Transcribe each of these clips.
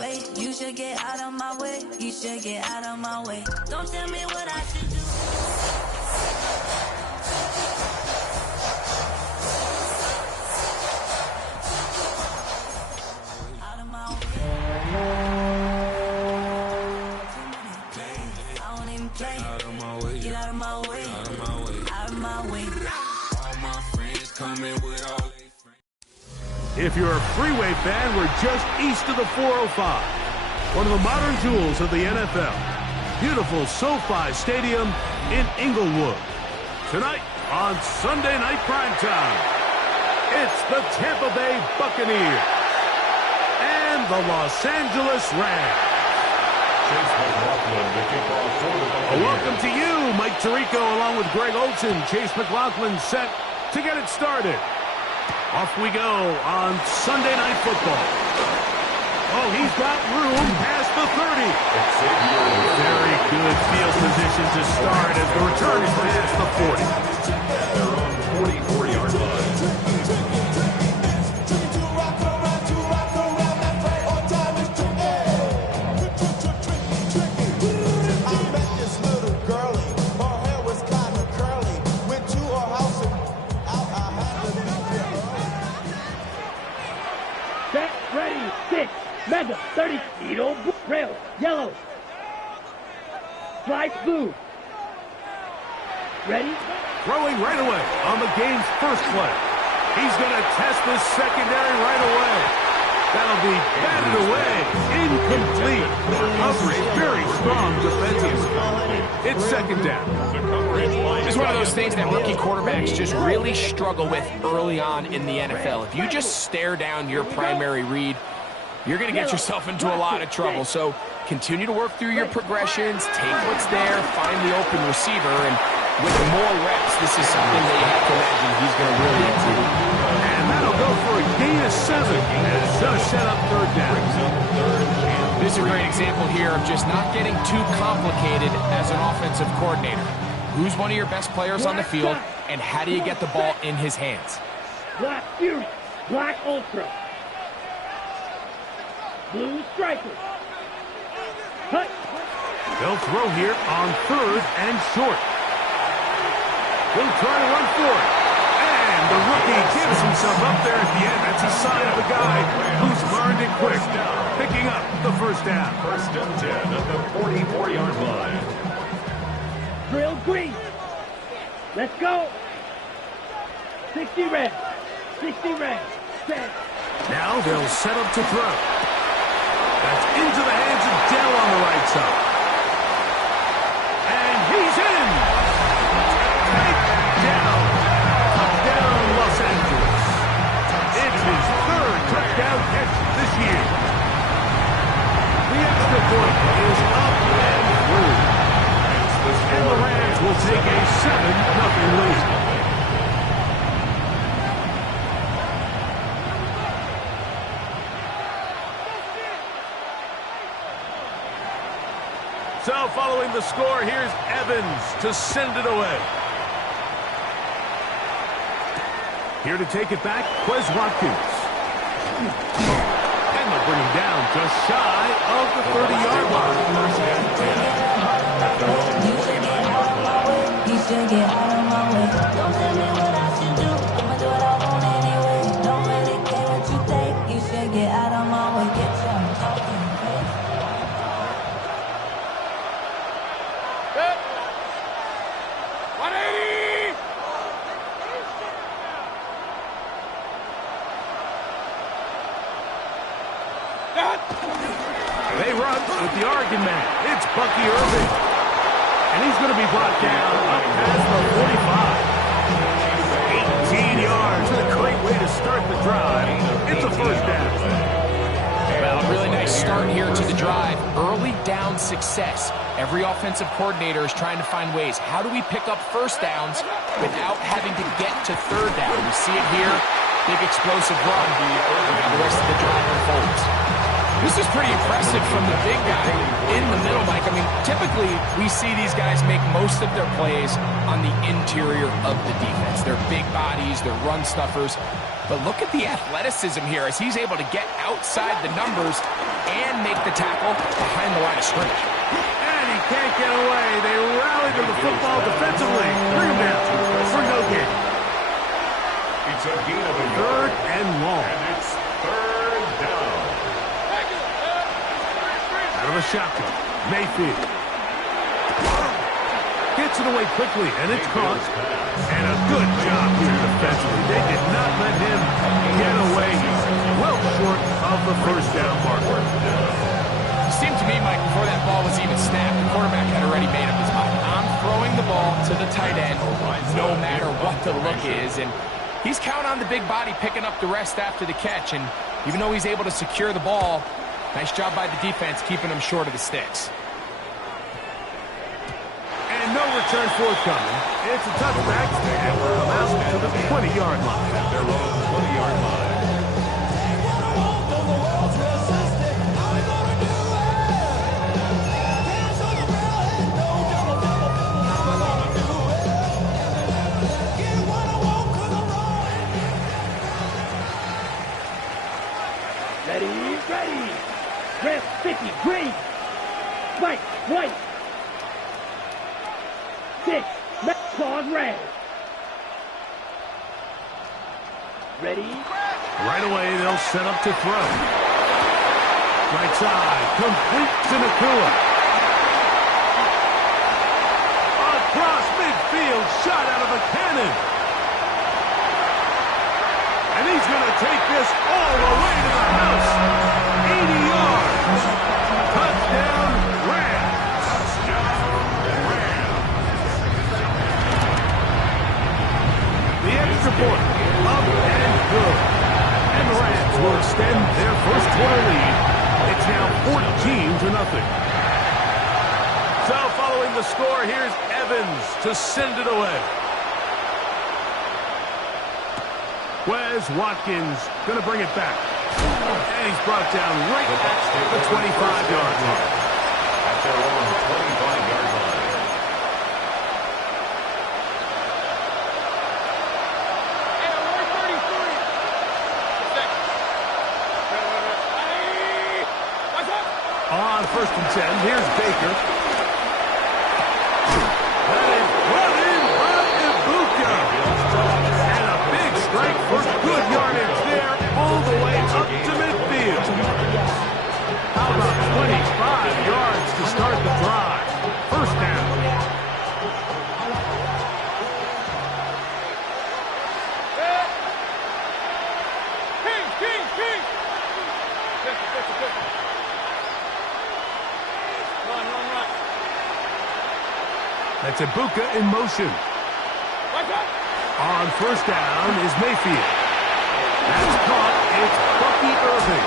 Wait, you should get out of my way. You should get out of my way. Don't tell me what I should do. Out of my way. I won't even play. Out of my way. Get out of my way. Out of my way. Out of my way. All my friends coming with all they friends. If you're a Freeway fan, we're just east of the 405. One of the modern jewels of the NFL. Beautiful SoFi Stadium in Inglewood. Tonight on Sunday Night Primetime, it's the Tampa Bay Buccaneers and the Los Angeles Rams. Welcome to you, Mike Tirico, along with Greg Olsen. Chase McLaughlin set to get it started. Off we go on Sunday Night Football. Oh, he's got room past the 30. Very good field position to start as the return is past the 40. Their own 44-yard line. Ready, 6, Mega, 30, Needle, Rail, Yellow, Slide, Blue. Ready? Throwing right away on the game's first play. He's going to test this secondary right away. That'll be batted away. Incomplete. Coverage very strong defensively. It's second down. It's one of those things that rookie quarterbacks just really struggle with early on in the NFL. If you just stare down your primary read, you're going to get yourself into a lot of trouble. So continue to work through your progressions, take what's there, find the open receiver, and with more reps, this is something that you have to imagine he's going to really improve. And that'll go for a gain of 7 as does set up third down. This is a great example here of just not getting too complicated as an offensive coordinator. Who's one of your best players on the field, and how do you get the ball in his hands? Black Fury, Black Ultra, Blue Striker. Cut. They'll throw here on third and short. He'll try to run for it. And the rookie gives himself up there at the end. That's a sign of a guy who's learned it quick. Picking up the first down. First and 10 at the 44-yard line. Drill green. Let's go. 60 red. 60 red. Set. Now they'll set up to throw. That's into the hands of Dell on the right side. And he's in. Takedown. Touchdown, Los Angeles. It's his third touchdown catch this year. The extra point is up and through. And the Rams will take a 7-0 lead. So following the score, here's Evans to send it away. Here to take it back, Quez Watkins. And they'll bring him down just shy of the 30-yard line. You should get out of my way. You should get out of my way. Don't tell me what I should do. I'ma do what I want anyway. Don't really care what you think. You should get out of my way. Get your talking face. They run with the Oregon man. It's Bucky Irving. And he's going to be brought down up past the 45. 18 yards. A great way to start the drive. It's a first down. Well, a really nice start here to the drive. Early down success. Every offensive coordinator is trying to find ways. How do we pick up first downs without having to get to third down? We see it here. Big explosive run. And the rest of the drive unfolds. This is pretty impressive from the big guy in the middle, Mike. I mean, typically we see these guys make most of their plays on the interior of the defense. They're big bodies, they're run stuffers. But look at the athleticism here as he's able to get outside the numbers and make the tackle behind the line of scrimmage. And he can't get away. They rally to the football defensively. Bring him down for no gain. It's a gain of a Third yard. and long. And it's third down. Out of the shotgun. Mayfield. Gets it away quickly, and it's caught. And a good job here defensively. They did not let him get away. Well short of the first down marker. It seemed to me, Mike, before that ball was even snapped, the quarterback had already made up his mind. I'm throwing the ball to the tight end no matter what the look is. And he's counting on the big body picking up the rest after the catch. And even though he's able to secure the ball, nice job by the defense keeping him short of the sticks. And no return forthcoming. It's a touchback, and we're allowed to the 20-yard line. At their own 20-yard line. Ready. Red 50, green. White. 6, claws red. Ready. Right away, they'll set up to throw. Right side, complete to Nakua. Across midfield, shot out of a cannon. And he's going to take this all the way to the house. 80 yards. Touchdown, Rams. The extra point, up and good. And the Rams will extend their first quarter lead. It's now 14-0. So following the score, here's Evans to send it away. Wes Watkins going to bring it back. And he's brought down right at the 25-yard line. At their own 25-yard line. On 1st and 10, here's Baker. That is brought in by Ibuka. And a big strike for good yardage there all the way up to midfield. How about 25 yards to start the drive? First down. That's Ibuka in motion. On 1st down is Mayfield. That's caught. It's Bucky Irving.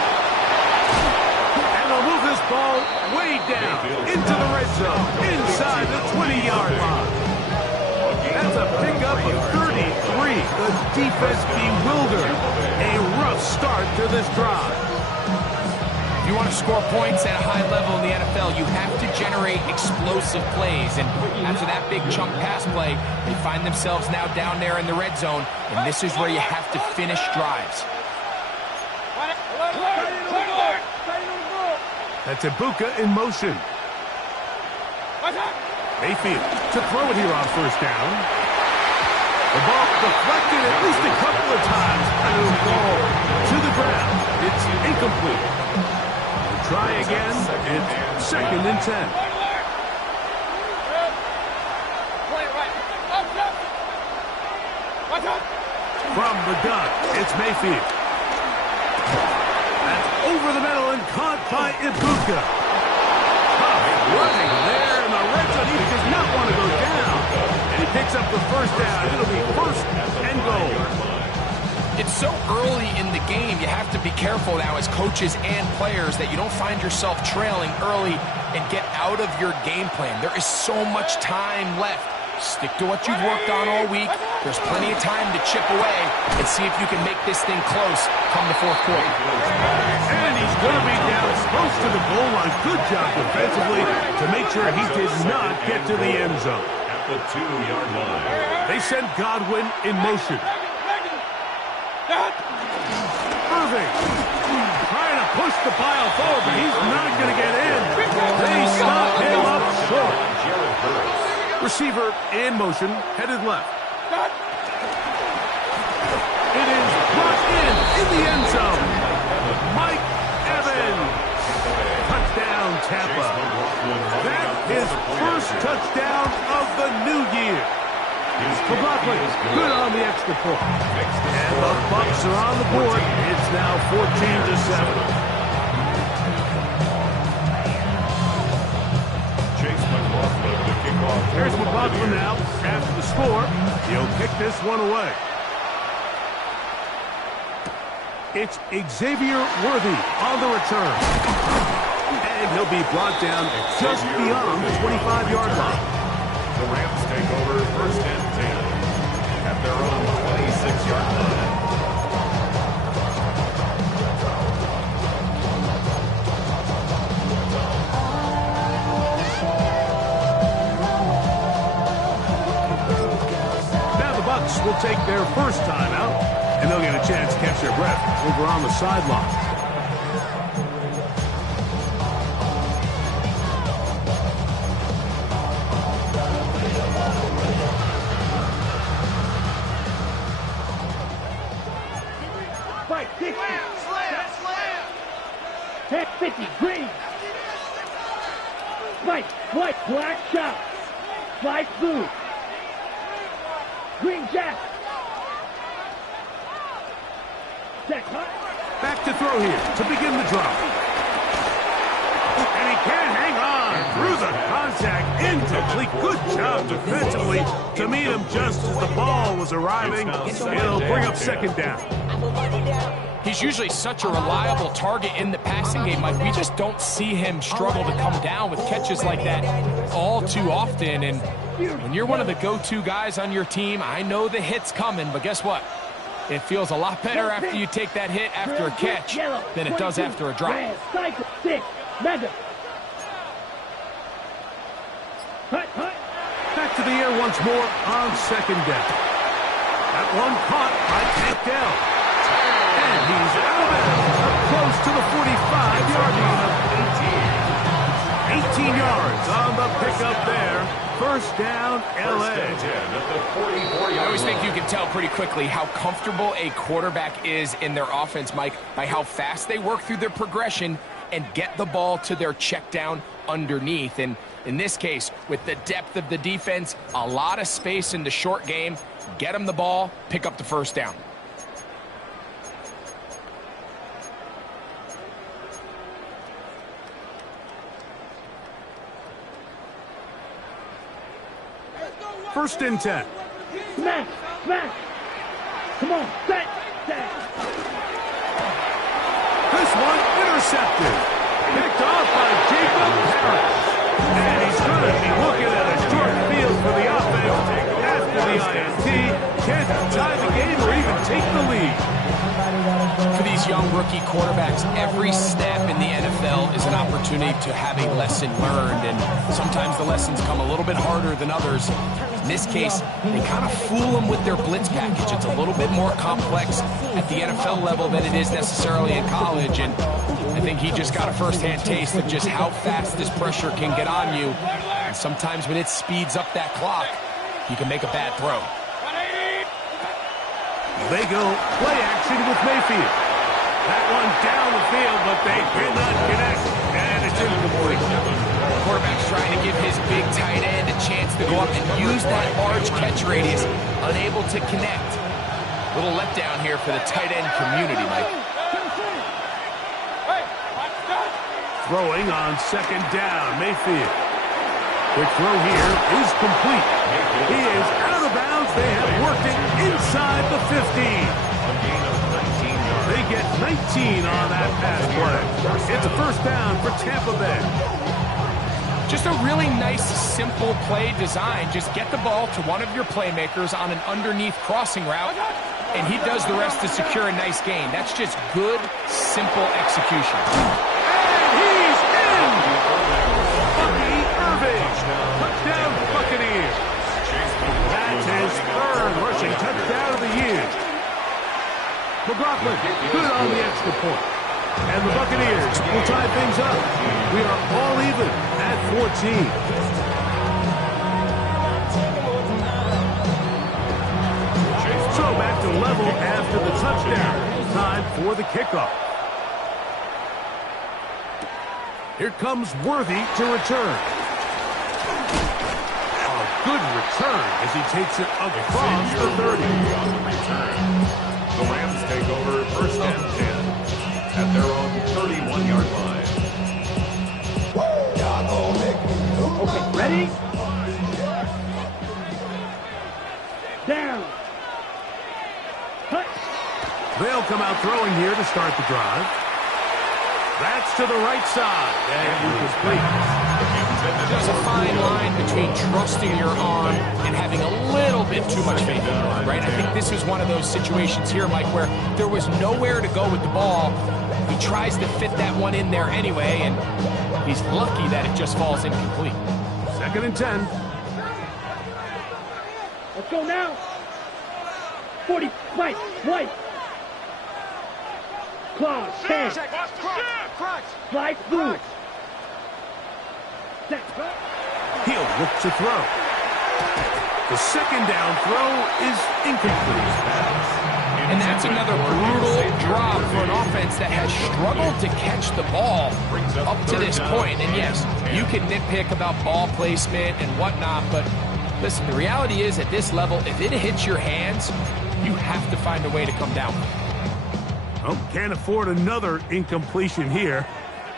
And they'll move this ball way down into the red zone, inside the 20-yard line. That's a pickup of 33. The defense bewildered. A rough start to this drive. If you want to score points at a high level in the NFL, you have to generate explosive plays. And after that big chunk pass play, they find themselves now down there in the red zone. And this is where you have to finish drives. That's Ibuka in motion. Mayfield to throw it here on 1st down. The ball deflected at least a couple of times. And it'll fall to the ground. It's incomplete. Try again. It's 2nd and 10. From the gun, it's Mayfield. That's over the middle and caught by Ibuka. Tough running there in the red zone. He does not want to go down. And he picks up the first down. It'll be 1st and goal. It's so early in the game, you have to be careful now as coaches and players that you don't find yourself trailing early and get out of your game plan. There is so much time left. Stick to what you've worked on all week. There's plenty of time to chip away and see if you can make this thing close come the 4th quarter. And he's going to be down close to the goal line. Good job defensively to make sure he did not get to the end zone. At the 2-yard line. They send Godwin in motion. Irving trying to push the pile forward, but he's not going to get in. They stop him up short. Receiver in motion, headed left. It is brought in the end zone. Mike Evans. Touchdown, Tampa. That's his first touchdown of the new year. McLaughlin, good on the extra point. And the Bucs are on the board. It's now 14-7. Chase McLaughlin, the kickoff. Here's McLaughlin now. After the score, he'll kick this one away. It's Xavier Worthy on the return. And he'll be brought down just beyond the 25-yard line. The Rams take over first and 10 at their own 26-yard line. Now the Bucs will take their first timeout, and they'll get a chance to catch their breath over on the sideline. Fight 60. 50. Green. Spike. White. Black shot. Spike blue. Green jack. Check. Back to throw here to begin the drive. And he can't hang on through the contact, incomplete. Good job defensively to meet him just as the ball was arriving. It'll bring up second down. He's usually such a reliable target in the passing game, Mike. We just don't see him struggle to come down with catches like that all too often. And when you're one of the go-to guys on your team, I know the hit's coming, but guess what? It feels a lot better after you take that hit after a catch than it does after a drop. Cycle 6. Mega. Back to the air once more on second down. That one caught by Tank Dell. And he's out of bounds, up close to the 45-yard line. 18 yards on the pickup there. First down, L.A. I always think you can tell pretty quickly how comfortable a quarterback is in their offense, Mike, by how fast they work through their progression and get the ball to their check down underneath. And in this case, with the depth of the defense, a lot of space in the short game, get them the ball, pick up the first down. First and 10. Smash. Smash. Come on. Set. This one intercepted. Picked off by Jacob Harris. And he's going to be looking at a short field for the offense after the INT. Can't tie the game or even take the lead. For these young rookie quarterbacks, every snap in the NFL is an opportunity to have a lesson learned, and sometimes the lessons come a little bit harder than others. In this case, they kind of fool them with their blitz package. It's a little bit more complex at the NFL level than it is necessarily in college, and I think he just got a first-hand taste of just how fast this pressure can get on you. And sometimes when it speeds up that clock, you can make a bad throw. They go play action with Mayfield. That one down the field, but they cannot connect, and it's incomplete. The quarterback's trying to give his big tight end a chance to go up and use that large catch radius, unable to connect. Little letdown here for the tight end community, Mike. Throwing on second down, Mayfield. Quick throw here is complete. He is out of bounds. They have worked it inside the 15. They get 19 on that pass play. It's a first down for Tampa Bay. Just a really nice, simple play design. Just get the ball to one of your playmakers on an underneath crossing route, and he does the rest to secure a nice gain. That's just good, simple execution. And he's in! Bucky Irving. Touchdown, Buccaneers. That's his third rushing touchdown of the year. McLaughlin, good on the extra point. And the Buccaneers will tie things up. We are all even at 14. So back to level after the touchdown. Time for the kickoff. Here comes Worthy to return. A good return as he takes it across the 30. On the return. The Rams take over first and 10 at their own 31-yard line. Okay, ready? Down. Cut. They'll come out throwing here to start the drive. That's to the right side, and incomplete. There's a fine line between trusting your arm and having a little bit too much faith in your arm, right? I think this is one of those situations here, Mike, where there was nowhere to go with the ball. He tries to fit that one in there anyway, and he's lucky that it just falls incomplete. 2nd and 10. Let's go now. 40, White. Claws, 10. Slide through. Set. He'll look to throw. The 2nd down throw is incomplete. And that's another brutal drop for an offense that has struggled to catch the ball up to this point. And yes, you can nitpick about ball placement and whatnot, but listen, the reality is at this level, if it hits your hands, you have to find a way to come down. Oh, can't afford another incompletion here.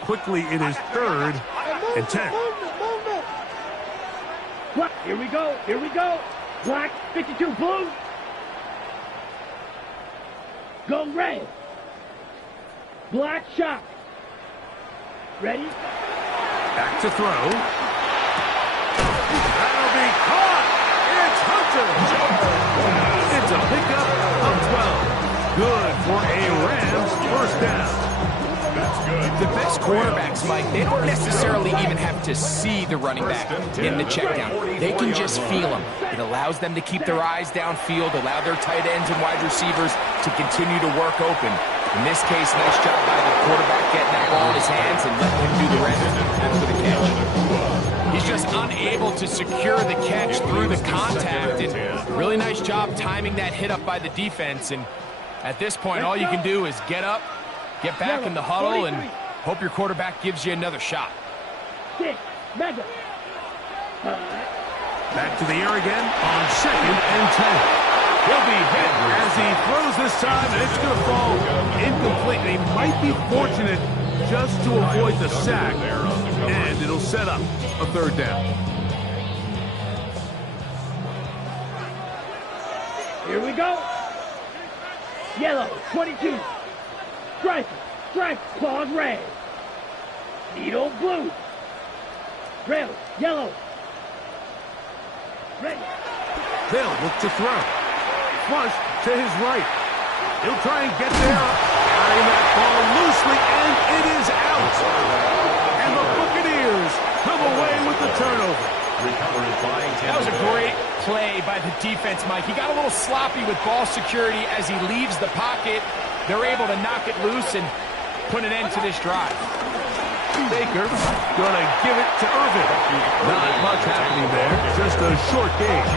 Quickly, it is 3rd and 10. What? Here we go. Black, 52, blue. Go red. Black shot. Ready? Back to throw. That'll be caught. It's Hunter. It's a pickup of 12. Good for a Rams first down. That's good. The best quarterbacks, Mike, they don't necessarily even have to see the running back in the check down. They can just feel him. It allows them to keep their eyes downfield, allow their tight ends and wide receivers to continue to work open. In this case, nice job by the quarterback getting that ball in his hands and letting him do the rest after the catch. He's just unable to secure the catch through the contact, and really nice job timing that hit up by the defense. And at this point, all you can do is get up, get back in the huddle, and hope your quarterback gives you another shot. 6, mega. Back to the air again on 2nd and 10. He'll be hit as he throws this time, and it's going to fall incomplete. They might be fortunate just to avoid the sack, and it'll set up a 3rd down. Here we go. Yellow, 22. Stripe, claws red. Needle blue. Rail, yellow. Ready. They'll look to throw. Flush to his right. He'll try and get there. Carrying that ball loosely, and it is out. And the Buccaneers come away with the turnover. That was a great play by the defense, Mike. He got a little sloppy with ball security as he leaves the pocket. They're able to knock it loose and put an end to this drive. Baker gonna give it to Irvin. Not much happening there. Just a short game.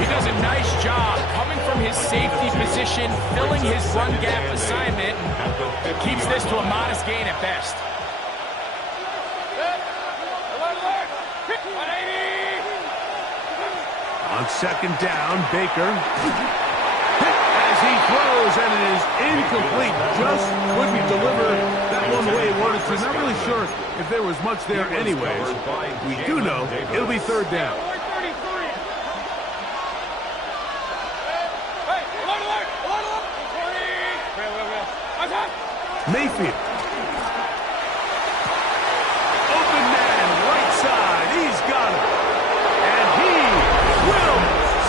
He does a nice job coming from his safety position, filling his run gap assignment, and keeps this to a modest gain at best. On 2nd down, Baker hit as he throws, and it is incomplete. Just couldn't deliver that one the way he wanted to. Not really sure if there was much there anyways. We do know it'll be 3rd down. Mayfield. Open man, right side. He's got it. And he will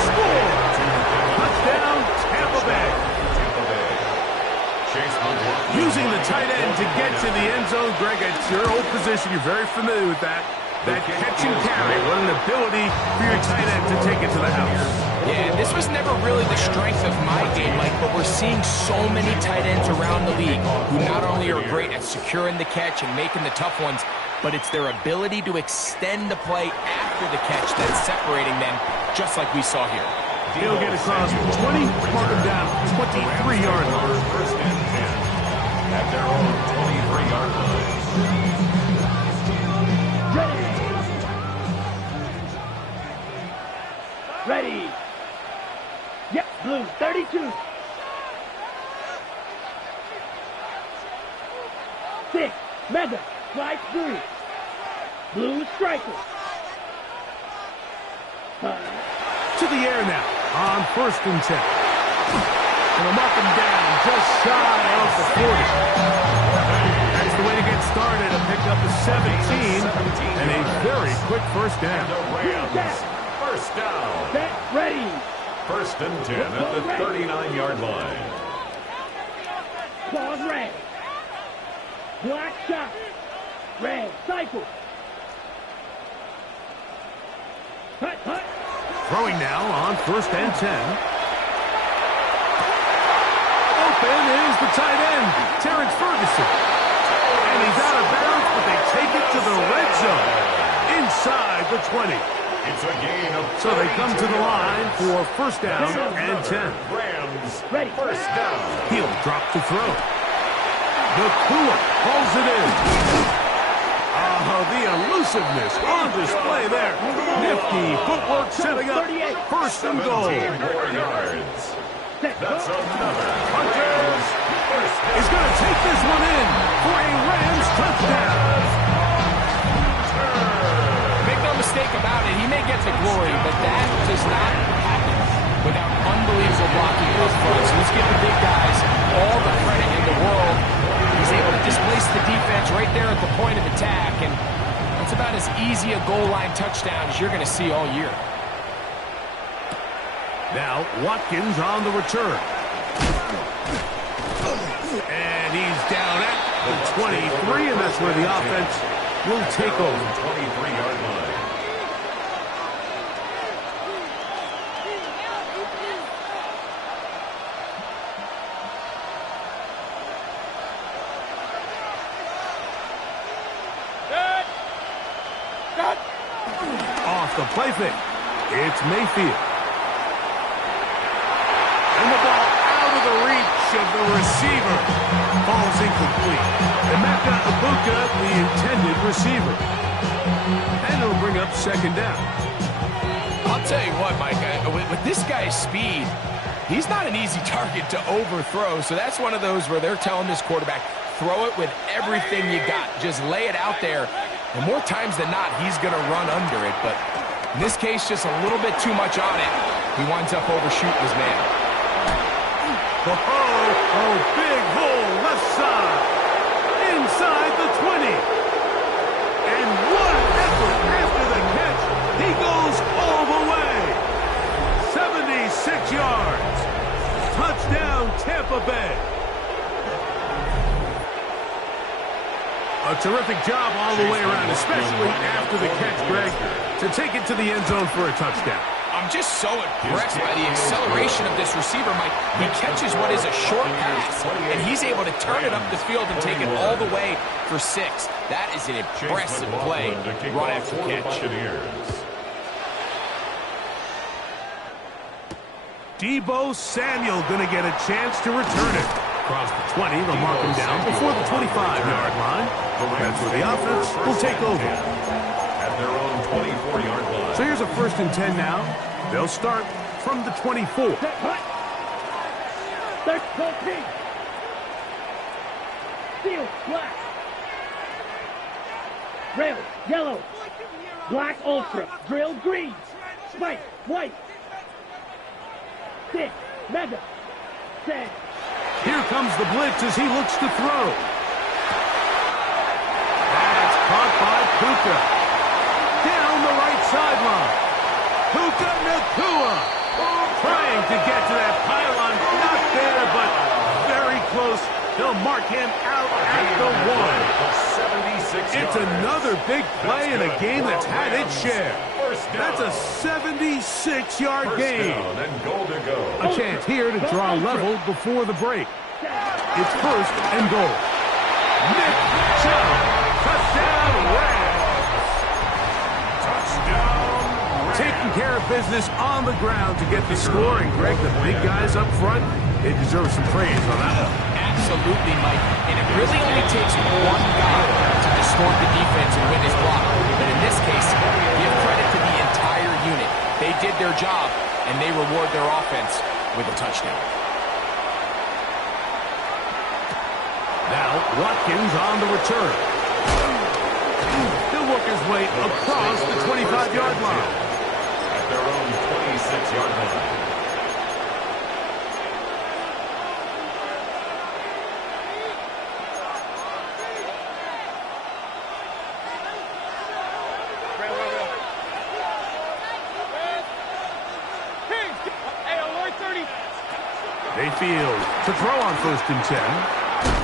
score. Touchdown, Tampa Bay. Using the tight end to get to the end zone. Greg, it's your old position. You're very familiar with that. That catch and carry. What an ability for your tight end to take it to the house. Yeah, this was never really the strength of my game, Mike, but we're seeing so many tight ends around the league who not only are great at securing the catch and making the tough ones, but it's their ability to extend the play after the catch that's separating them, just like we saw here. He'll get across 20, mark him down, 23-yard line. First and 10 at their own 23-yard line. Ready. Yep, blue, 32. 6, mega, slide through. Blue striker. To the air now on first and 10. And they'll mark him down just shy of the 40. That's the way to get started, to pick up a 17 and a very quick first down. The Rams, first down. Set, ready. First and 10 at the 39-yard line. Claws red. Black shot. Red, cycle. Hut, hut. Throwing now on first and 10. Open is the tight end, Terrence Ferguson. And he's out of bounds, but they take it to the red zone inside the 20. It's a gain of So they come to the line for first down and 10. Rams, Ready. first down. He'll drop to throw. Nakua pulls it in. Oh, the elusiveness on display there. Nifty footwork setting up first and goal. 17 more yards. That's another. Hunters is going to take this one in for a Rams touchdown. Make no mistake about it, he may get the glory, but that does not happen without unbelievable blocking up front. So let's give the big guys all the credit in the world. He's able to displace the defense right there at the point of attack, and it's about as easy a goal line touchdown as you're going to see all year. Now Watkins on the return. And he's down at the 23, and that's where the offense will take over. 23-yard line. Off the play fake. It's Mayfield. And the ball out of the reach of the receiver. Ball's incomplete. Emeka Egbuka, the intended receiver. And it'll bring up second down. I'll tell you what, Mike, with this guy's speed, he's not an easy target to overthrow, so that's one of those where they're telling this quarterback, throw it with everything you got. Just lay it out there. And more times than not, he's going to run under it. But in this case, just a little bit too much on it. He winds up overshooting his man. Oh, big hole left side. Inside the 20. And what an effort after the catch. He goes all the way. 76 yards. Touchdown, Tampa Bay. A terrific job all the way around, especially after the catch, Greg, to take it to the end zone for a touchdown. I'm just so impressed by the acceleration of this receiver, Mike. He catches what is a short pass, and he's able to turn it up the field and take it all the way for 6. That is an impressive play right after catch. Deebo Samuel going to get a chance to return it. Across the 20, they'll mark him down before the 25-yard line. That's where the offense will take over. At their own 24-yard line. So here's a first and 10 now. They'll start from the 24. Set, hut. Third, go pink. Steel, black. Rail, yellow. Black ultra, drill green. Spike, white. 6, mega. Set. Here comes the blitz as he looks to throw. That's caught by Puka. Down the right sideline. Puka Nakua trying to get to that pylon. Not there, but very close. They'll mark him out at the 1. It's another big play in a game that's had its share. First down. That's a 76-yard First gain. down and goal to go. A chance here to draw level before the break. It's first and goal. Nick Chubb, touchdown Rams. Touchdown. Taking care of business on the ground to get the score. And Greg, the big guys up front, they deserve some praise on that one. Absolutely, Mike. And it really only takes one guy to distort the defense and win his block. But in this case, give credit to the entire unit. They did their job, and they reward their offense with a touchdown. Now, Watkins on the return. He'll work his way across the 25-yard line. At their own 26-yard line. Mayfield to throw on first and 10.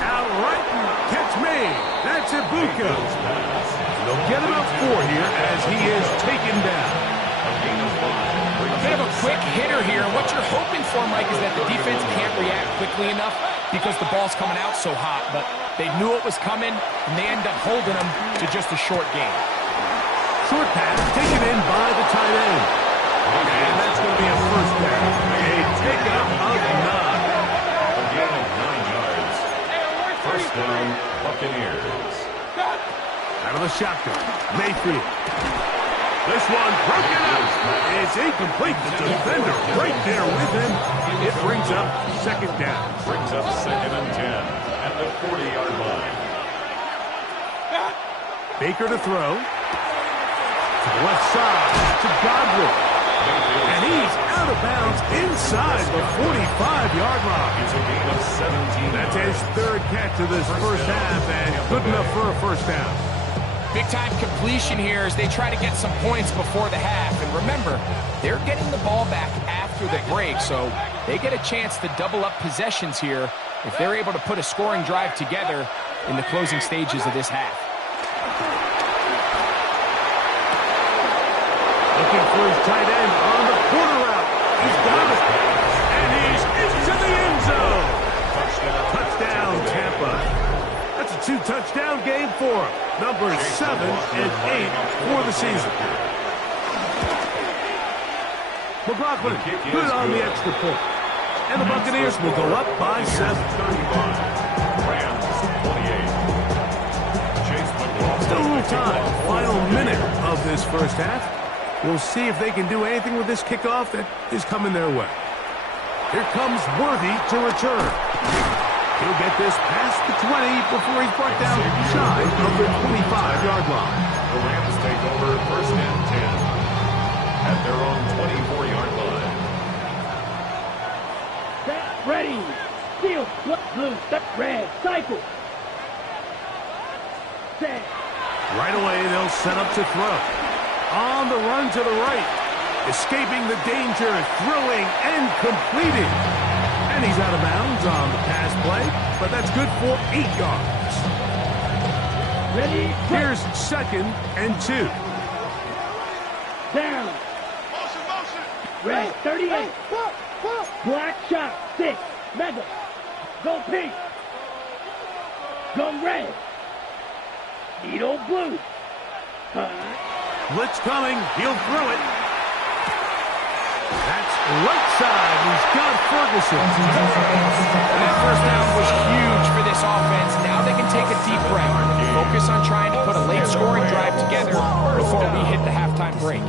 Outright and catch me. That's Ibuka. They'll get him up 4 here as he is taken down. A bit of a quick hitter here. What you're hoping for, Mike, is that the defense can't react quickly enough because the ball's coming out so hot. But they knew it was coming, and they end up holding them to just a short gain. Short pass taken in by the tight end. And that's going to be a first down. A pickup of 9. A gain of 9 yards. First down, Buccaneers. Out of the shotgun, Mayfield. This one broken up. It's incomplete. The defender right there with him. It brings up second down. Brings up second and 10 at the 40-yard line. Baker to throw. To the left side, to Godwin. And he's out of bounds inside the 45-yard line. It's a gain of 17. That's his third catch of this first half, and good enough for a first down. Big-time completion here as they try to get some points before the half. And remember, they're getting the ball back after the break, so they get a chance to double up possessions here if they're able to put a scoring drive together in the closing stages of this half. Looking for his tight end on the corner route. He's got it. And he's into the end zone. Touchdown, Tampa. That's a 2-touchdown game for him. Numbers 7 and 8 for the season. McLaughlin, good on the extra point. And the Buccaneers will go up by 7. Rams 28. Still a little time. Final minute of this first half. We'll see if they can do anything with this kickoff that is coming their way. Here comes Worthy to return. He'll get this past the 20 before he's brought down shy of the 25-yard line. The Rams take over first and 10 at their own 24-yard line. Set, ready. Field, blue, step, red, cycle. Set. Right away, they'll set up to throw. On the run to the right. Escaping the danger, throwing and completing. And he's out of bounds on the pass play, but that's good for 8 yards. Ready. Here's second and 2. Down. Red, 38. Black shot, 6. Mega. Go pink. Go red. Needle blue. Blitz coming. He'll throw it. That's right side. He's got Ferguson. That first down was huge for this offense. Now they can take a deep breath. Focus on trying to put a late scoring drive together before we hit the halftime break.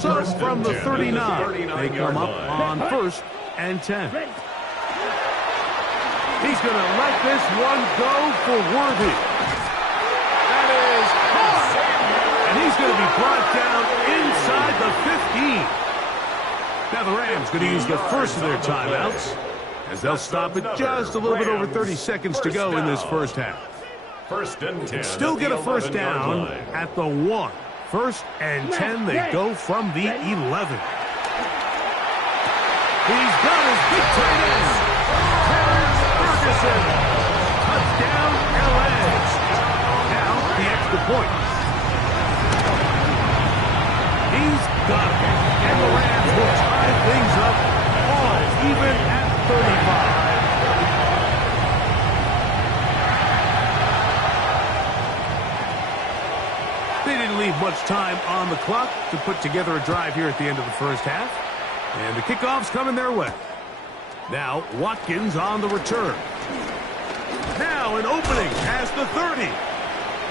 So from the 39, they come up on first and 10. He's going to let this one go for Worthy. That is caught. And he's going to be brought down inside the 15. Now the Rams going to use the first of their timeouts as they'll stop it just a little bit over 30 seconds to go in this first half. First and 10. Still get a first down at the 1. First and 10, they go from the 11. He's got his big tight end. Terrence Ferguson. Touchdown, LA. Now the extra point. He's even at 35. They didn't leave much time on the clock to put together a drive here at the end of the first half. And the kickoff's coming their way. Now, Watkins on the return. Now an opening past the 30.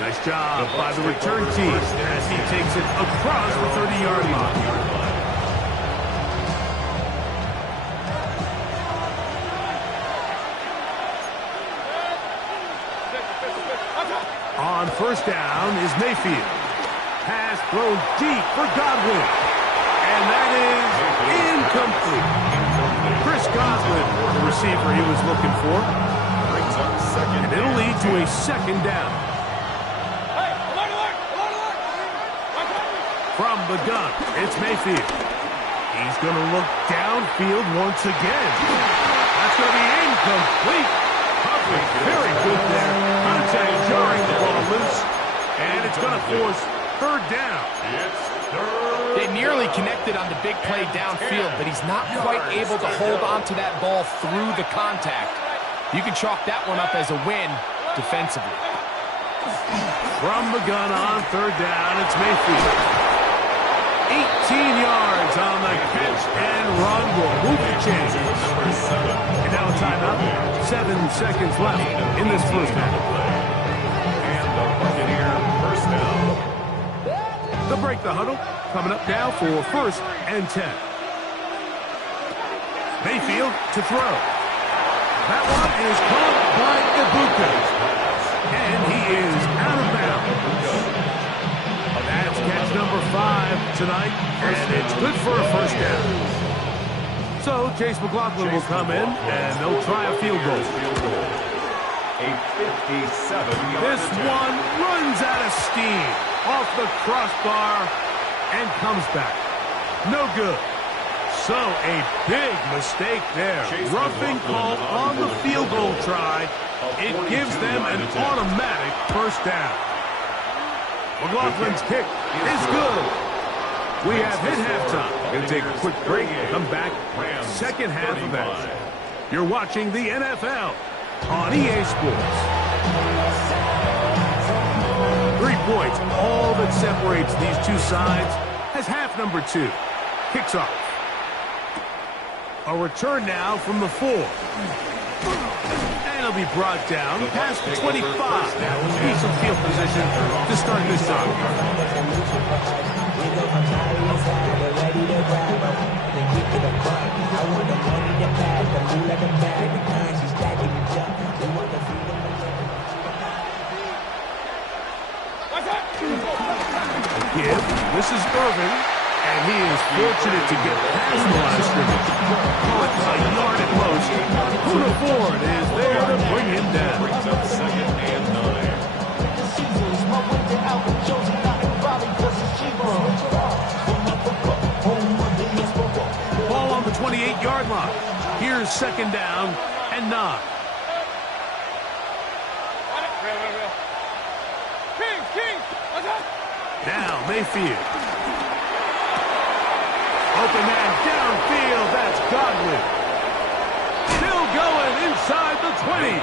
Nice job by the return team as he takes it across the 30-yard line. On first down is Mayfield. Pass thrown deep for Godwin. And that is incomplete. Chris Godwin, the receiver he was looking for. And it'll lead to a second down. From the gun, it's Mayfield. He's going to look downfield once again. That's going to be incomplete. Coverage very good there. Contact jarring the ball loose. And it's going to force third down. They nearly connected on the big play downfield, but he's not quite able to hold on to that ball through the contact. You can chalk that one up as a win defensively. From the gun on third down, it's Mayfield. 18 yards on the catch and run will move the chains. And now a timeout. 7 seconds left in this first half. And the Buccaneer first down. They'll break the huddle. Coming up now for first and 10. Mayfield to throw. That one is caught by Ibuka. And he is out of bounds. That's catch number 5 tonight. And it's good for a first down. So Chase McLaughlin will come in and they'll try a field goal. A 57-yard This one runs out of steam off the crossbar and comes back. No good. So a big mistake there. Roughing call on the field goal try. It gives them an automatic first down. McLaughlin's kick is good. We have hit halftime. Going to take a quick break and come back. Second half of action. You're watching the NFL on EA Sports. 3 points, all that separates these two sides, as half number 2 kicks off. A return now from the 4. And it'll be brought down past the 25. Decent field position to start this time. Give. This is Irvin, and he is fortunate to get past the line of scrimmage. Call it a yard at most. Poona Ford is there to bring him down. Brings up second and 9. Ball on the 28-yard line. Here's second down and 9. Now Mayfield. Open man downfield. That's Godwin. Still going inside the 20.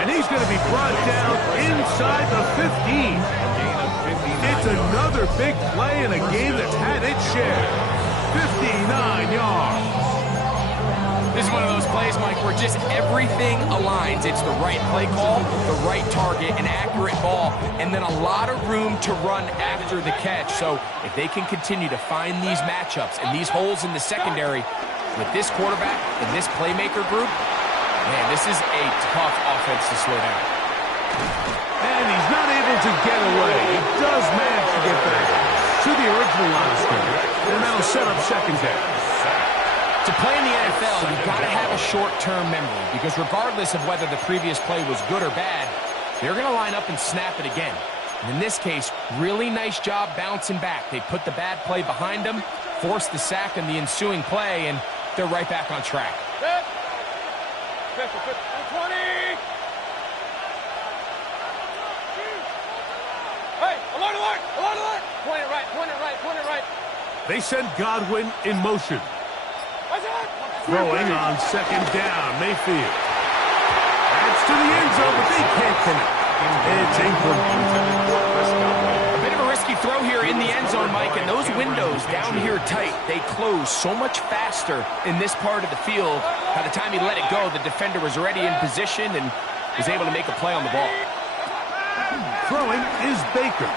And he's going to be brought down inside the 15. It's another big play in a game that's had its share. 59 yards. This is one of those plays, Mike, where just everything aligns. It's the right play call, the right target, an accurate ball, and then a lot of room to run after the catch. So if they can continue to find these matchups and these holes in the secondary with this quarterback and this playmaker group, man, this is a tough offense to slow down. And he's not able to get away. He does manage to get back to the original line of scrimmage, and that'll set up second down. To play in the NFL, you've got to have a short-term memory because regardless of whether the previous play was good or bad, they're going to line up and snap it again. And in this case, really nice job bouncing back. They put the bad play behind them, forced the sack in the ensuing play, and they're right back on track. 20! Hey, alert, alert, alert, alert! Point it right, point it right, point it right. They send Godwin in motion. Throwing on second down, Mayfield. That's to the end zone, but they can't connect. It's incomplete. A bit of a risky throw here in the end zone, Mike, and those windows down here tight, they close so much faster in this part of the field. By the time he let it go, the defender was already in position and was able to make a play on the ball. Throwing is Baker.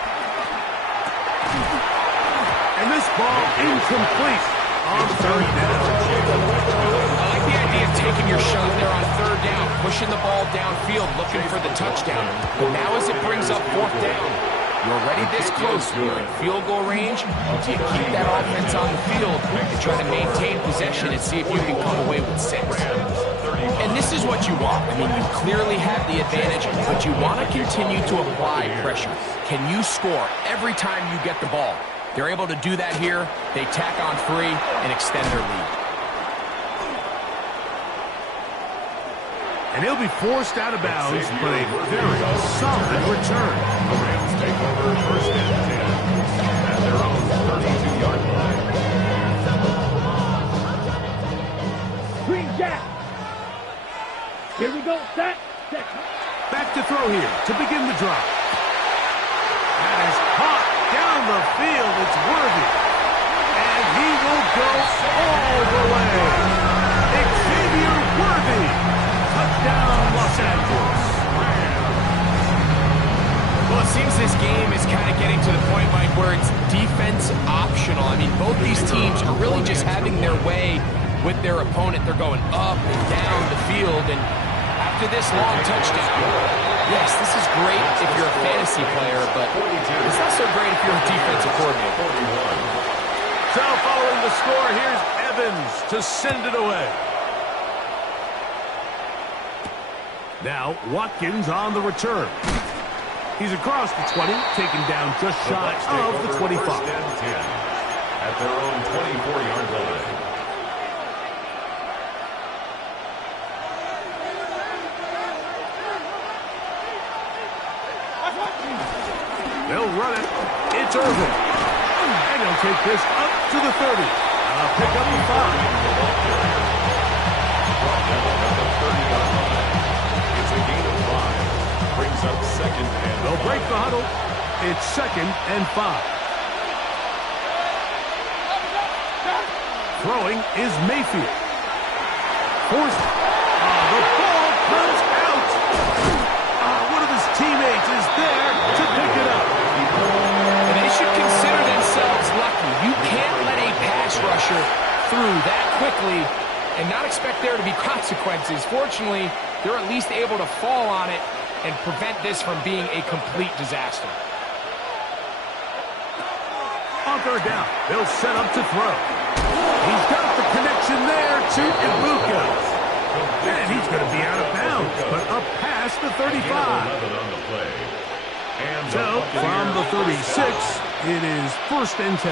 And this ball incomplete on third down. I like the idea of taking your shot there on third down, pushing the ball downfield, looking for the touchdown. But now as it brings up fourth down, you're already this close. You're in field goal range. Do you keep that offense on the field and try to maintain possession and see if you can come away with 6? And this is what you want. I mean, you clearly have the advantage, but you want to continue to apply pressure. Can you score every time you get the ball? They're able to do that here. They tack on 3 and extend their lead. And he'll be forced out of bounds, but a very solid return. The Rams take over first and 10 at their own 32-yard line. Green Jack. Here we go. Set. Back to throw here to begin the drive. That is caught down the field. It's Worthy. And he will go all the way. Xavier Worthy. Touchdown, Los Angeles. Well, it seems this game is kind of getting to the point, Mike, where it's defense optional. I mean, both these teams are really just having their way with their opponent. They're going up and down the field, and after this long touchdown, yes, this is great if you're a fantasy player, but it's not so great if you're a defensive coordinator. So following the score, here's Evans to send it away. Now, Watkins on the return. He's across the 20, taken down just shy of the 25. First and 10 at their own 24-yard line. They'll run it. It's Irvin. And he'll take this up to the 30. Pick up the 5. It's a gain of 5. Brings up second and They'll break the huddle. It's second and 5. Throwing is Mayfield. Forced. The ball comes out. One of his teammates is there to pick it up. And they should consider themselves lucky. You can't let a pass rusher through that quickly and not expect there to be consequences. Fortunately, they're at least able to fall on it and prevent this from being a complete disaster. On third down, they'll set up to throw. He's got the connection there to Ibuka. And he's going to be out of bounds, but up past the 35. 11 on the play. And So, from the 36, it is first and 10.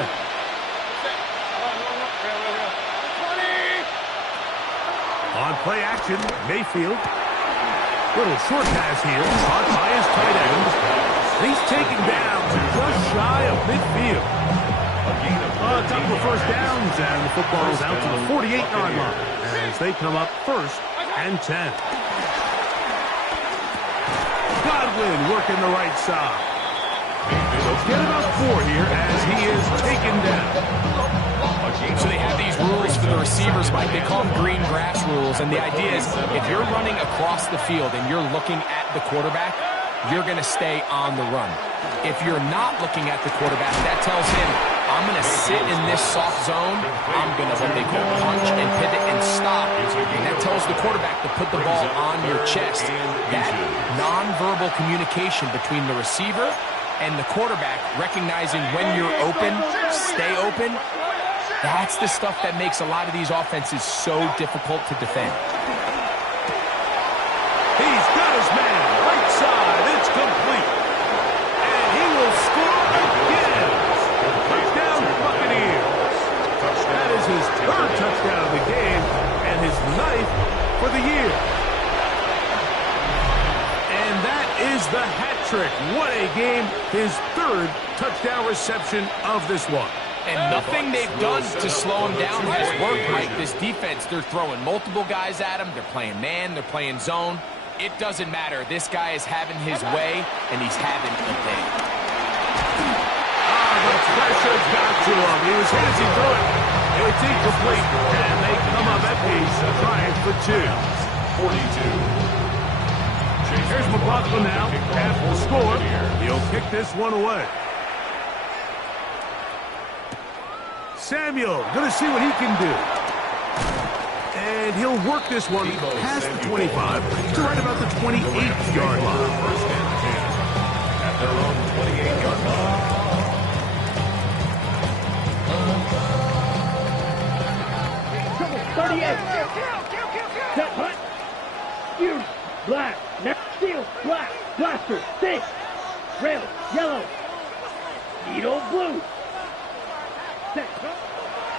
On play action, Mayfield. Little short pass here, caught by his tight end. He's taken down to just shy of midfield. A couple of first downs, and the football is out to the 48-yard line as they come up first and 10. Godwin working the right side. So get about 4 here as he is taken down. So they have these rules for the receivers, Mike. They call them green grass rules, and the idea is if you're running across the field and you're looking at the quarterback, you're going to stay on the run. If you're not looking at the quarterback, that tells him, I'm going to sit in this soft zone. I'm going to what they call punch and pivot and stop. And that tells the quarterback to put the ball on your chest. That nonverbal communication between the receiver and the quarterback, recognizing when you're open, stay open, that's the stuff that makes a lot of these offenses so difficult to defend. He's got his man, right side, it's complete. And he will score again. Touchdown, Buccaneers. That is his third touchdown of the game and his 9th for the year. And that is the hat trick. What a game. His 3rd touchdown reception of this one. And nothing they've done to slow him down has worked, Mike. This defense, they're throwing multiple guys at him. They're playing man. They're playing zone. It doesn't matter. This guy is having his way, and he's having a day. The pressure's got to him. He was hit as he threw it. It's incomplete, and they come up empty, trying for 2. 42. Here's McLaughlin now, half the score. He'll kick this one away. Samuel, going to see what he can do. And he'll work this one past the 25 to right about the 28-yard line. First and 10 at their own 28-yard line. Trouble, 38. Set, hut. You, black. Now, steel, black. Blaster, 6. Rail, yellow. Needle, blue. Set, hut.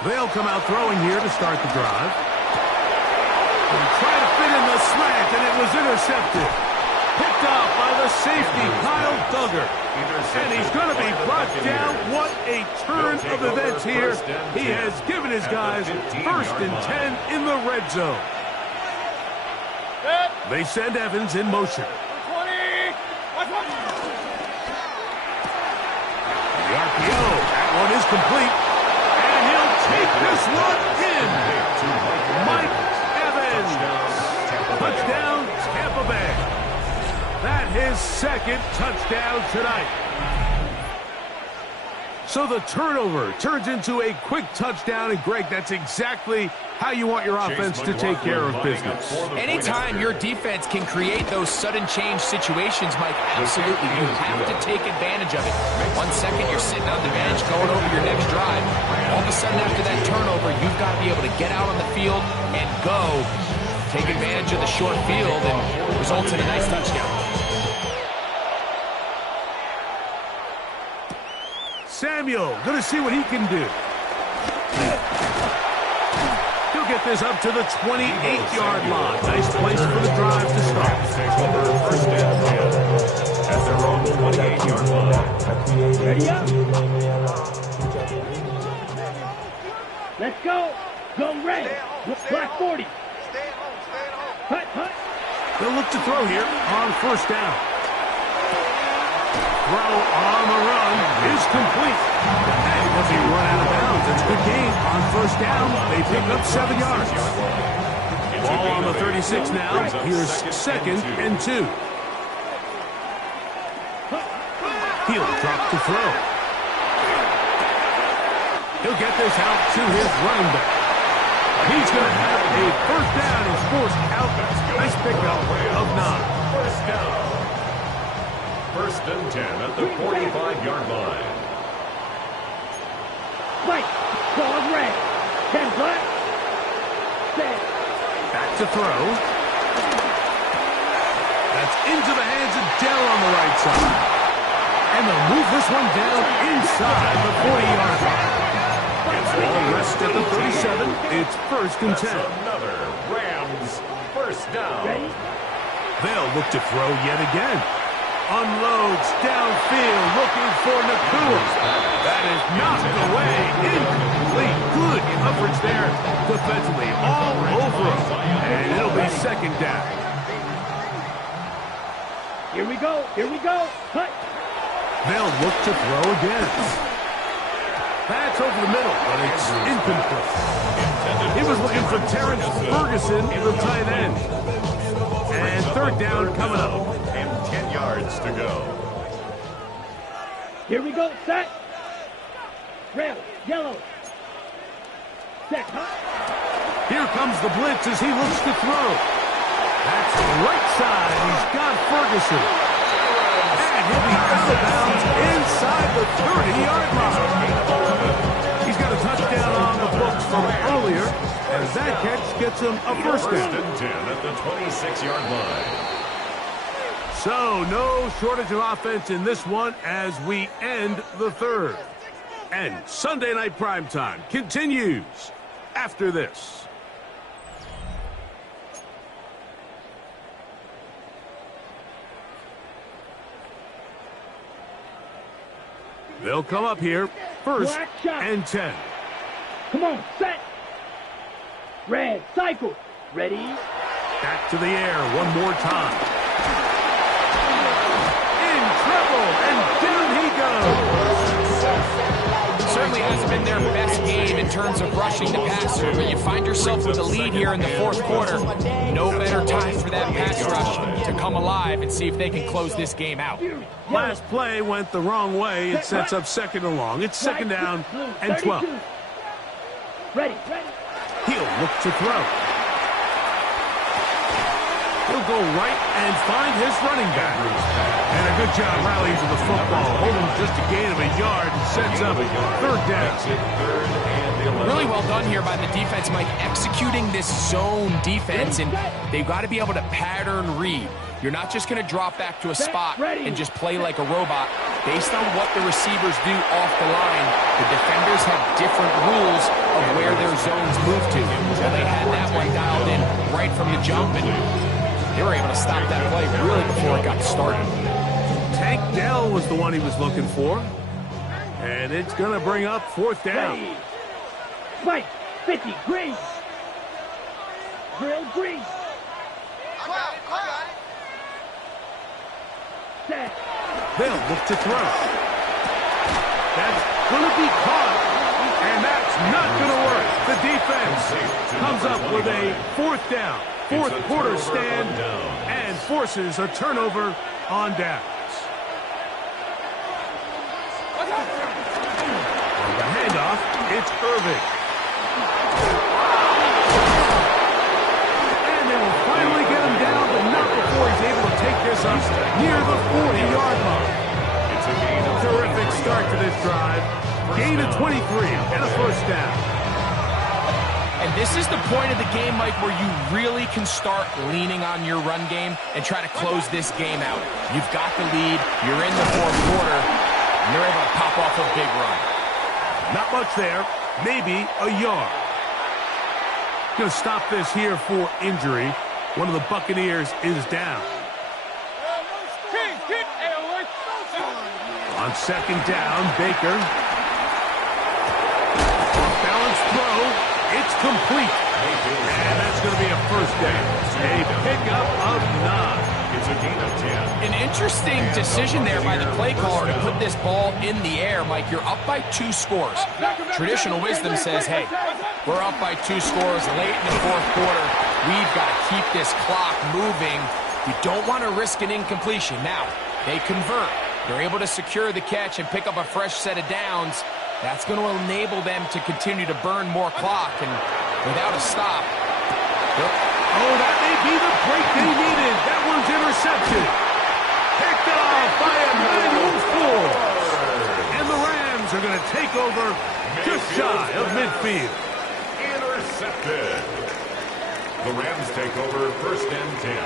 They'll come out throwing here to start the drive. And try to fit in the slant, and it was intercepted. Picked off by the safety, Kyle Duggar. And he's going to be brought down. What a turn of events here. He has given his guys 1st and 10 in the red zone. They send Evans in motion. 20. The RPO, that one is complete. And he'll take this one in. Mike Evans. Touchdown, Tampa Bay. That his 2nd touchdown tonight. So the turnover turns into a quick touchdown, and Greg, that's exactly how you want your offense to take care of business. Anytime your defense can create those sudden change situations, Mike, absolutely, you have to take advantage of it. 1 second, you're sitting on the bench going over your next drive. All of a sudden, after that turnover, you've got to be able to get out on the field and go. Take advantage of the short field and results in a nice touchdown. Samuel, going to see what he can do. He'll get this up to the 28-yard line. Nice place for the drive to start. Take over 1st and 10 at their own 28-yard line. Ready up. Let's go. Go red. Black 40. Hut, hut. They'll look to throw here on 1st down. Throw on the run is complete. And as he run out of bounds, it's a good gain on 1st down. They pick up 7 yards. Ball on the 36 now. Here's 2nd and 2. He'll drop to throw. He'll get this out to his running back. He's going to have a 1st down and forced out. Nice pickup of 9. 1st down. 1st and 10 at the 45-yard line. Right. Ball red. 10 black. Set. Back to throw. That's into the hands of Dell on the right side. And they'll move this one down inside the 40-yard line. Ball rest at the 37. It's 1st and 10. Another Rams 1st down. Ready. They'll look to throw yet again. Unloads downfield, looking for Nakua. That is knocked away. Incomplete. Good coverage there defensively. All over him. And it'll be 2nd down. Here we go. Here we go. Hut. They'll look to throw again. That's over the middle, but it's incomplete. He was looking for Terrence Ferguson, the tight end. And 3rd down coming up. And 10 yards to go. Here we go. Set. Red. Yellow. Set. Hut. Here comes the blitz as he looks to throw. That's the right side. He's got Ferguson. And he'll be out of bounds inside the 30-yard line. He's got a touchdown on the books from earlier, as that catch gets him a 1st down. 1st and 10 at the 26-yard line. So, no shortage of offense in this one as we end the 3rd. And Sunday Night Primetime continues after this. They'll come up here First Black shot. and 10. Come on, set. Red, cycle. Ready? Back to the air one more time. In trouble, and down he goes. Certainly hasn't been their best game in terms of rushing the passer, but you find yourself with a lead here in the fourth quarter. No better time for that pass rush to come alive and see if they can close this game out. Last play went the wrong way. It sets up second and long. It's second down and 12. Ready. He'll look to throw. He'll go right and find his running back. And a good job rallying to the football. Holding just a gain of a yard and sets up third down. Really well done here by the defense, Mike, executing this zone defense, and they've got to be able to pattern read. You're not just going to drop back to a spot and just play like a robot. Based on what the receivers do off the line, the defenders have different rules of where their zones move to. Well, they had that one dialed in right from the jump, and they were able to stop that play really before it got started. Tank Dell was the one he was looking for. And it's going to bring up fourth down. Ready. Spike, 50, green. Drill, green. I got it. Set. They'll look to throw. That's going to be caught. And that's not going to work. The defense comes up with a fourth down. Fourth quarter stand and forces a turnover on downs. On the handoff, it's Irving. And they will finally get him down, but not before he's able to take this up near the 40-yard line. It's a gain of Terrific start to this drive. Gain of 23 and a first down. And this is the point of the game, Mike, where you really can start leaning on your run game and try to close this game out. You've got the lead, you're in the fourth quarter, and you're able to pop off a big run. Not much there, maybe a yard. Going to stop this here for injury. One of the Buccaneers is down. On second down, Baker. Off-balance throw. It's complete. And that's going to be a first down. A pickup of 9. It's a gain of 10. An interesting decision there by the play caller to put this ball in the air. Mike, you're up by 2 scores. Traditional wisdom says, hey, we're up by 2 scores late in the fourth quarter. We've got to keep this clock moving. You don't want to risk an incompletion. Now, they convert. They're able to secure the catch and pick up a fresh set of downs. That's going to enable them to continue to burn more clock, and without a stop. Oh, that may be the break they needed. That one's intercepted. Picked off by Emmanuel Ford. And the Rams are going to take over just shy of midfield. Intercepted. The Rams take over first and 10.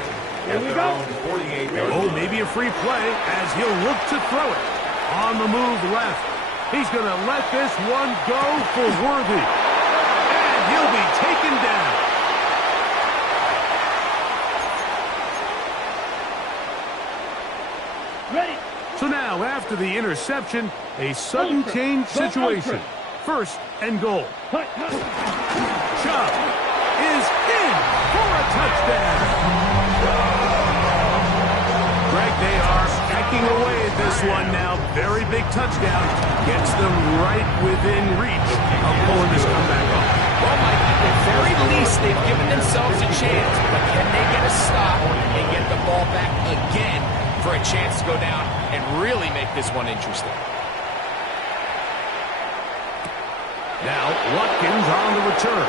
At their own 48-yard Oh, maybe a free play as he'll look to throw it. On the move left. He's going to let this one go for Worthy. And he'll be taken down. Ready. So now, after the interception, a sudden change situation. First and goal. Chubb is in for a touchdown. Greg, they are hacking away at this one now. Very big touchdown. Gets them right within reach of pulling this comeback off. Well, Mike, at the very least, they've given themselves a chance, but can they get a stop and get the ball back again for a chance to go down and really make this one interesting? Now, Watkins on the return.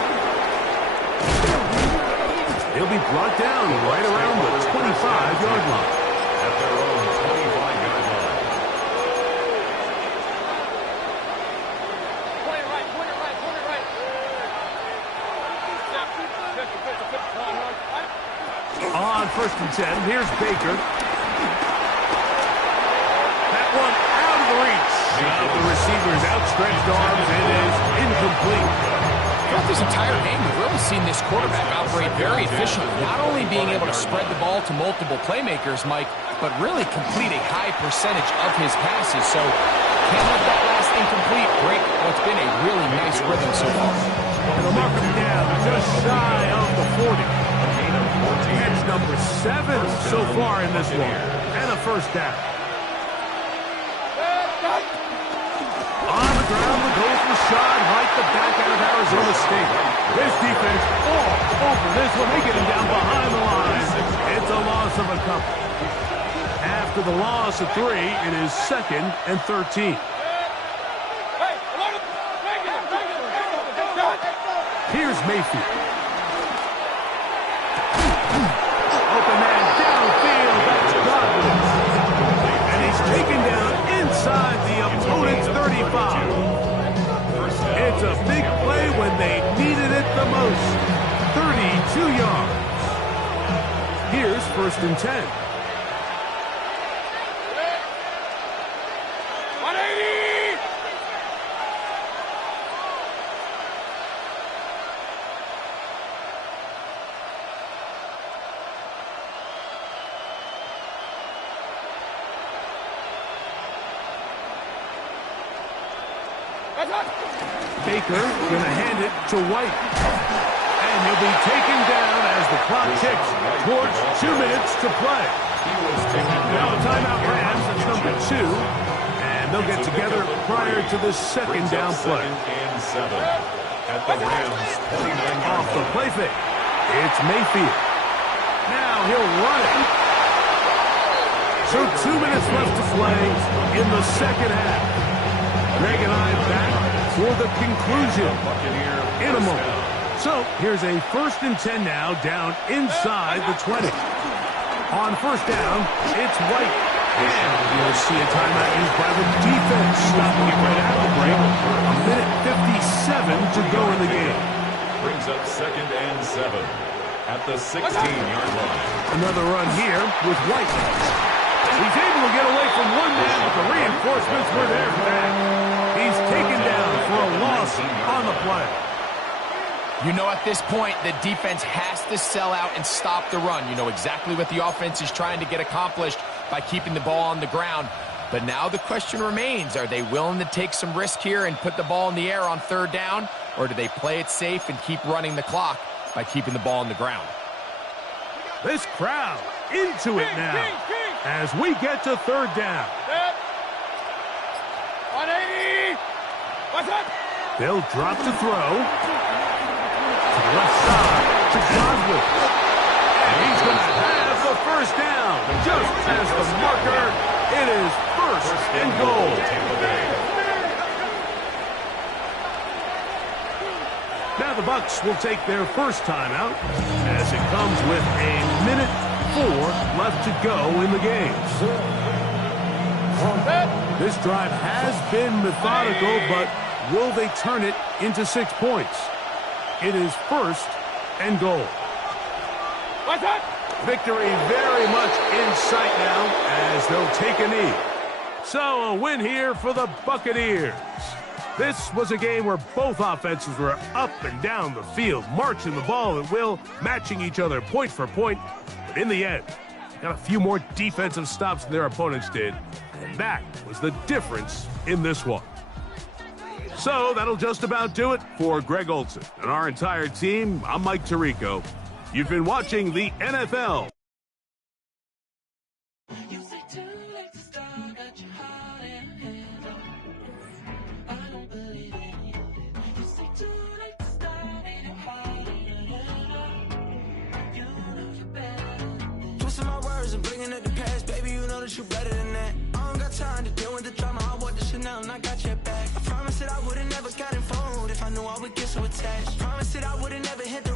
He'll be brought down right around the 25-yard line. at their own 25-yard line. Point it right. On first and 10, here's Baker. That one out of the reach of the receiver's outstretched arms. It is incomplete. Throughout this entire game, we've really seen this quarterback operate very efficiently, not only being able to spread the ball to multiple playmakers, Mike, but really complete a high percentage of his passes. So Can't let that last incomplete break what's been a really nice rhythm so far. And the mark him down just shy of the 40. That's number 7 so far in this one. And a first down. On the ground, the goal from Rashad right the back out of Arizona State. This defense all over this one. They get him down behind the line. It's a loss of a couple. After the loss of 3, it is 2nd and 13. Here's Mayfield. Open man downfield. That's Godwin. And he's taken down inside the opponent's 35. It's a big play when they needed it the most. 32 yards. Here's 1st and 10. Baker going to hand it to White. And he'll be taken down as the clock ticks towards 2 minutes to play. Now the timeout Rams, that's number 2. And they'll get together prior to the 2nd down play. And 7 at the Rams 29. Off the play fake. It's Mayfield. Now he'll run it. So 2 minutes left to play in the 2nd half. Greg and I back for the conclusion in a moment. So here's a 1st and 10 now down inside the 20. On 1st down, it's White. And you'll see a timeout used by the defense, stopping it right after the break. A minute 57 to go in the game. Brings up 2nd and 7 at the 16-yard line. Another run here with White. He's able to get away from one man, but the reinforcements were there for that. He's taken down for a loss on the play. You know, at this point, the defense has to sell out and stop the run. You know exactly what the offense is trying to get accomplished by keeping the ball on the ground. But now the question remains, are they willing to take some risk here and put the ball in the air on 3rd down? Or do they play it safe and keep running the clock by keeping the ball on the ground? This crowd into it now as we get to 3rd down. 180. What's up? They'll drop to throw. To the left side to Godwin. And he's going to have the 1st down. Just as the marker, it is 1st and goal. Now the Bucs will take their first timeout as it comes with a minute 4 left to go in the game. This drive has been methodical, but will they turn it into 6 points? It is 1st and goal. What's up? Victory very much in sight now as they'll take a knee. So a win here for the Buccaneers. This was a game where both offenses were up and down the field, marching the ball at will, matching each other point for point. But in the end, got a few more defensive stops than their opponents did. And that was the difference in this one. So that'll just about do it for Greg Olsen and our entire team. I'm Mike Tirico. You've been watching the NFL. Twisting my words and bringing up the past, baby, you know that you better than that. I don't got time to deal with the drama. I want the Chanel and I got your back. I promised that I would've never got involved if I knew I would get so attached. I promised that I would've never hit the